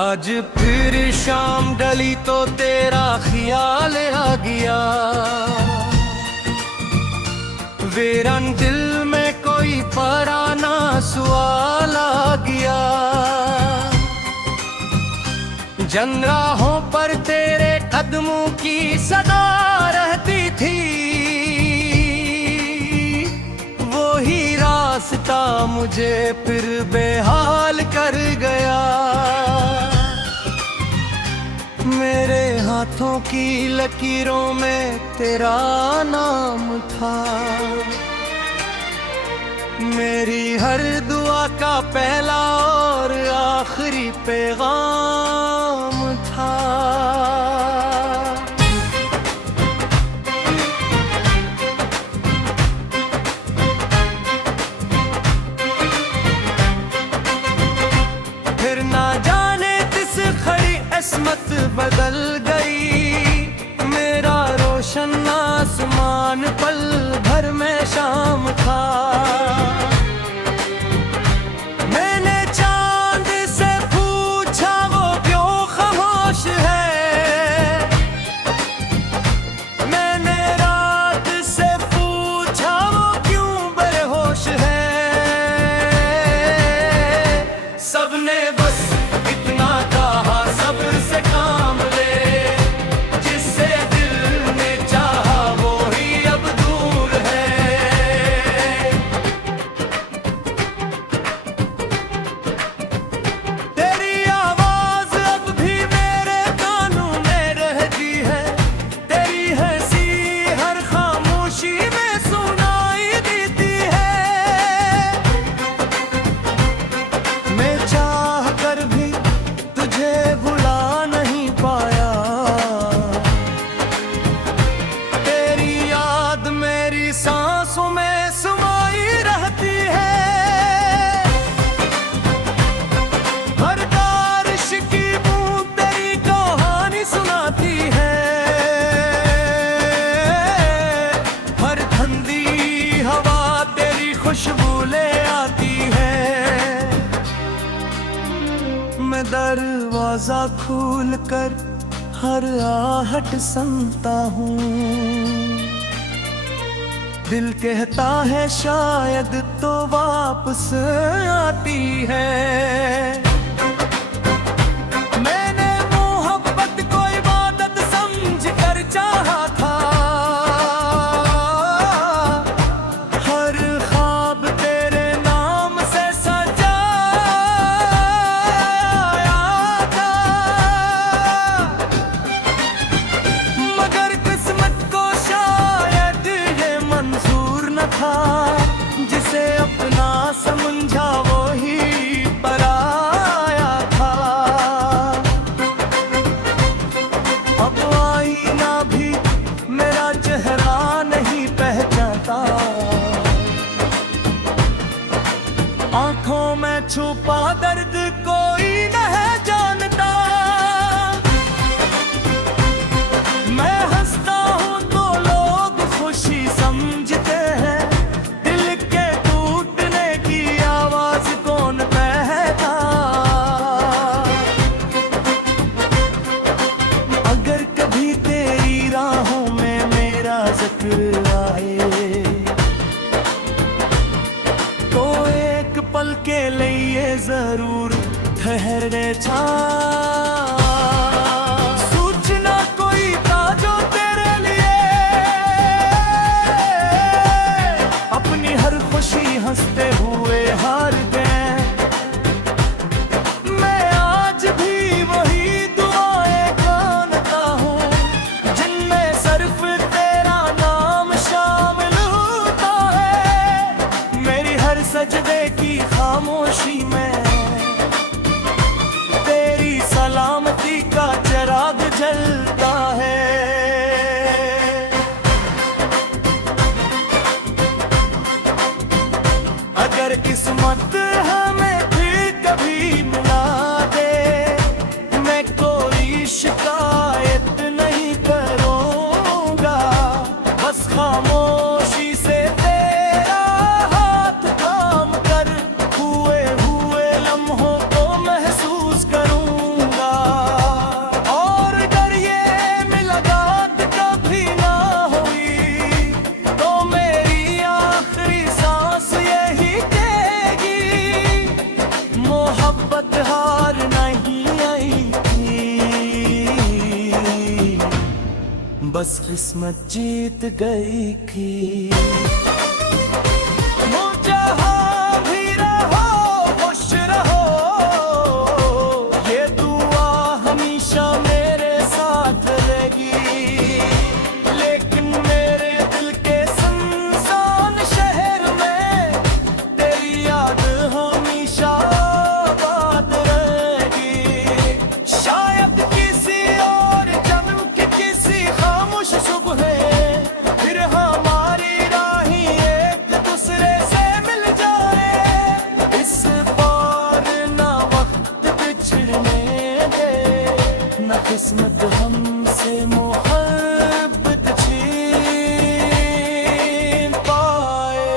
आज फिर शाम ढली तो तेरा ख्याल आ गया। वीरान दिल में कोई पुराना सवाल आ गया। जन राहों पर तेरे कदमों की सदा रहती थी। वो ही रास्ता मुझे फिर बेहाल कर गया। मेरे हाथों की लकीरों में तेरा नाम था। मेरी हर दुआ का पहला और आखिरी पैगाम था। फिर ना जाने किस खड़ी किस्मत बदल गई। मेरा रोशन आसमान पल भर में शाम था। मैंने चांद से पूछा वो क्यों खामोश है। मैंने रात से पूछा वो क्यों बेहोश है। सबने बस इतना कहा सब्र से काम ले। जिससे दिल ने चाहा वो ही अब दूर है। तेरी आवाज अब भी मेरे कानों में रहती है। तेरी हंसी हर खामोशी में सुनाई देती है। मैं चाह कर भी तुझे भुला नहीं पाया। तेरी याद मेरी सांसों में समाई रहती है। हर बारिश की बूंद तेरी कहानी सुनाती है। हर ठंडी हवा तेरी खुशबू ले आती है। मैं दरवाजा खोल कर हर आहट सुनता हूँ। दिल कहता है शायद तो वापस आती है। मैंने मोहब्बत को इबादत समझ कर चाहा था। हर ख्वाब तेरे नाम से सजाया था। मगर किस्मत को शायद ये मंजूर न था। जिसे अपना समझा वो ही पराया था। अब आईना भी मेरा चेहरा नहीं पहचानता। आंखों में छुपा दर्द कोई नहीं जानता। मैं हंसता हूँ तो लोग खुशी समझते हैं। दिल के टूटने की आवाज कौन कहता। अगर कभी तेरी राहों में मेरा जिक्र आए तो एक पल के लिए जरूर ठहरने जा। सूचना कोई था जो तेरे लिए अपनी हर खुशी हंसते हुए हार गए। मैं आज भी वही दुआएं गाता हूँ जिनमें सिर्फ तेरा नाम शामिल होता है। मेरी हर सजदे की खामोशी में तेरी सलामती का चिराग जलता है। अगर किस्मत हमें फिर कभी मिला दे मैं कोई शिकायत नहीं करूँगा। बस खामोशी से तेरा हाथ थाम कर हुए हुए लम्हों को महसूस करूँगा। बस किस्मत जीत गई थी। जहाँ भी रहो खुश रहो, ये दुआ हमेशा मेरे साथ रहेगी। लेकिन मेरे दिल के सुनसान शहर में तेरी याद हमेशा आबाद रहेगी। शायद किसी और जन्म की किसी खामोश सुबह फिर हमारी राहें एक दूसरे से मिल जाए। इस बार ना वक्त बिछड़ने दे, ना किस्मत हमसे मोहब्बत छीन पाए।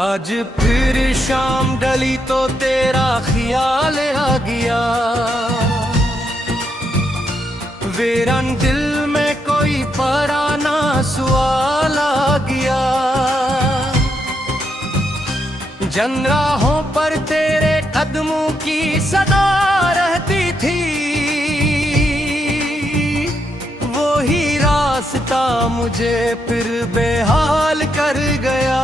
आज फिर शाम ढली तो तेरा ख्याल आ गया। वीरान दिल में कोई पराना सवाल आ गया। जन राहों पर तेरे कदमों की सदा रहती थी। वही रास्ता मुझे फिर बेहाल कर गया।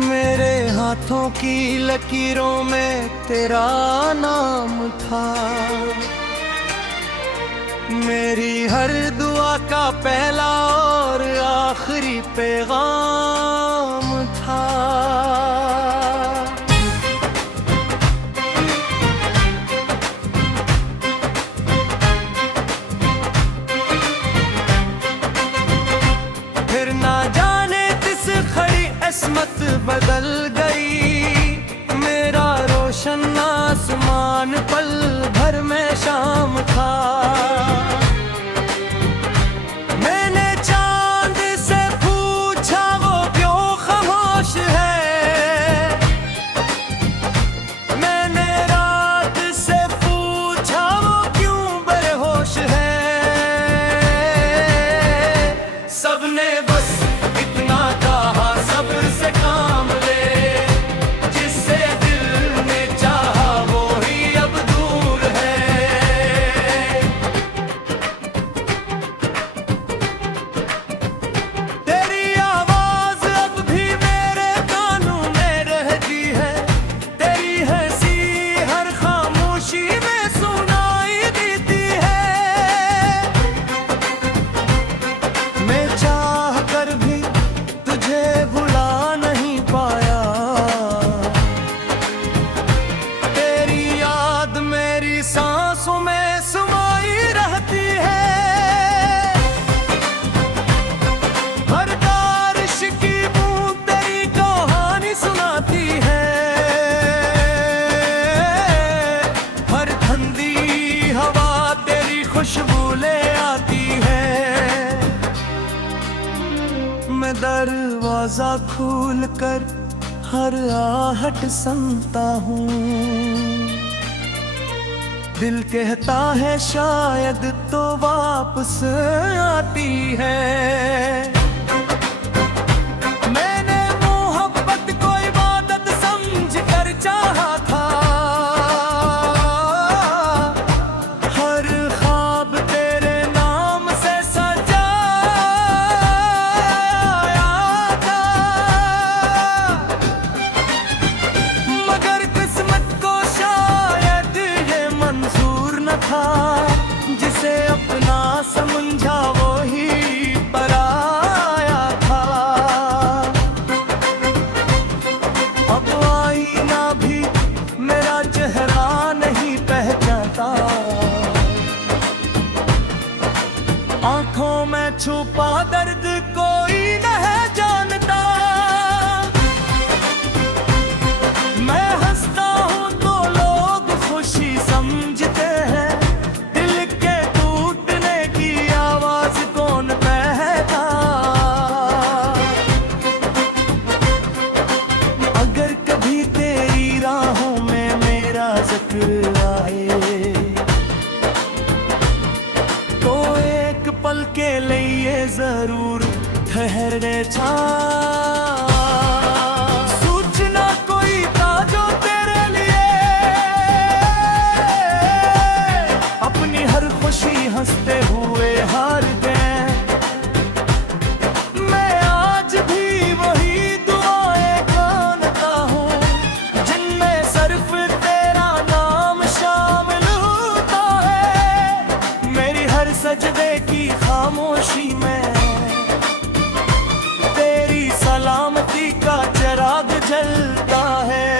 मेरे हाथों की लकीरों में तेरा नाम था। मेरी हर दुआ का पहला और आखिरी पैगाम था। फिर ना जाने किस खड़ी किस्मत बदल गई। मेरा रोशन आसमान पल भर में शाम था। मैंने चांद से पूछा वो क्यों खामोश है। मैंने रात से पूछा वो क्यों बेहोश है। सबने बस इतना कहा सब्र से काम ले। जिससे दिल ने चाहा वो ही अब दूर है। तेरी आवाज अब भी मेरे कानों में रहती है। तेरी हंसी हर खामोशी में सुनाई देती है। मैं चाह कर भी तुझे भुला नहीं पाया। तेरी याद मेरी सांसों में समाई रहती है। हर बारिश की बूंद तेरी कहानी सुनाती है। हर ठंडी हवा तेरी खुशबू ले आती है। मैं दरवाजा खोल कर हर आहट सुनता हूँ। दिल कहता है शायद तो वापस आती है। मैंने मोहब्बत को इबादत समझ कर चाहा था। हर ख्वाब तेरे नाम से सजाया था। मगर किस्मत को शायद ये मंजूर न था। जिसे अपना समझा वो ही पराया था। अब आईना भी मेरा चेहरा नहीं पहचानता। आंखों में छुपा दर्द कोई नहीं जानता। मैं हंसता हूँ तो लोग खुशी समझते हैं। दिल के टूटने की आवाज कौन कहता। अगर कभी तेरी राहों में मेरा जिक्र आए पल के लिए जरूर ठहरने जा। सूचना कोई था जो तेरे लिए अपनी हर खुशी हंसते हुए हार गए। मैं आज भी वही दुआएं गाता हूँ जिनमें सिर्फ तेरा नाम शामिल होता है। मेरी हर सजदे की खामोशी में तेरी सलामती का चिराग जलता है।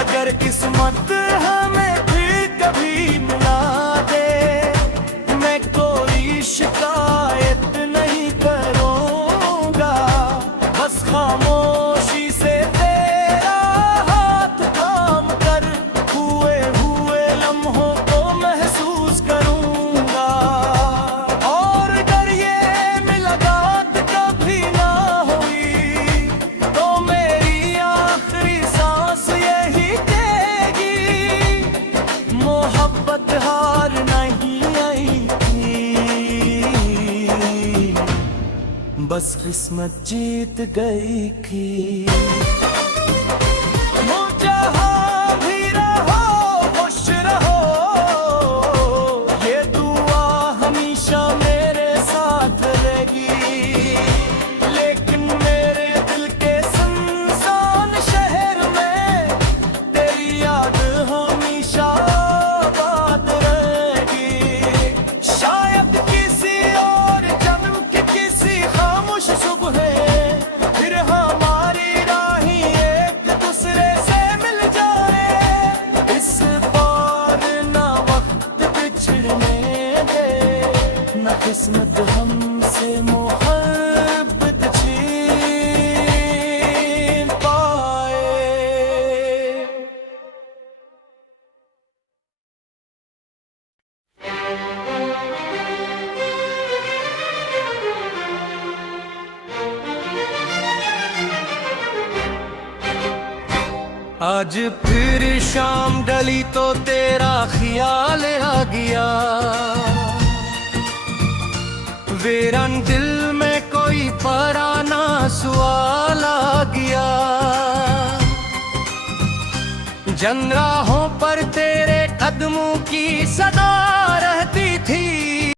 अगर किस्मत हमें फिर कभी मिला दे, मैं कोई शिकायत नहीं करूँगा। बस खामोशी से तेरा हाथ थाम कर हुए हुए लम्हों को महसूस करूँगा। और अगर ये मुलाकात कभी ना हुई तो मेरी आखिरी सांस यही कहेगी, मोहब्बत हार नहीं आई थी, बस किस्मत जीत गई थी। जहाँ भी रहो खुश रहो, ये दुआ हमेशा मेरे साथ रहेगी। लेकिन मेरे दिल के सुनसान शहर में तेरी याद हमेशा आबाद रहेगी। शायद किसी और जन्म की किसी खामोश सुबह फिर हमारी राहें एक दूसरे से मिल जाए। इस बार ना वक्त बिछड़ने दे, ना किस्मत हमसे मोहब्बत छीन पाए। आज फिर शाम ढली तो तेरा ख्याल आ गया। वीरान दिल में कोई पराना सवाल आ गया। जन राहों पर तेरे कदमों की सदा रहती थी।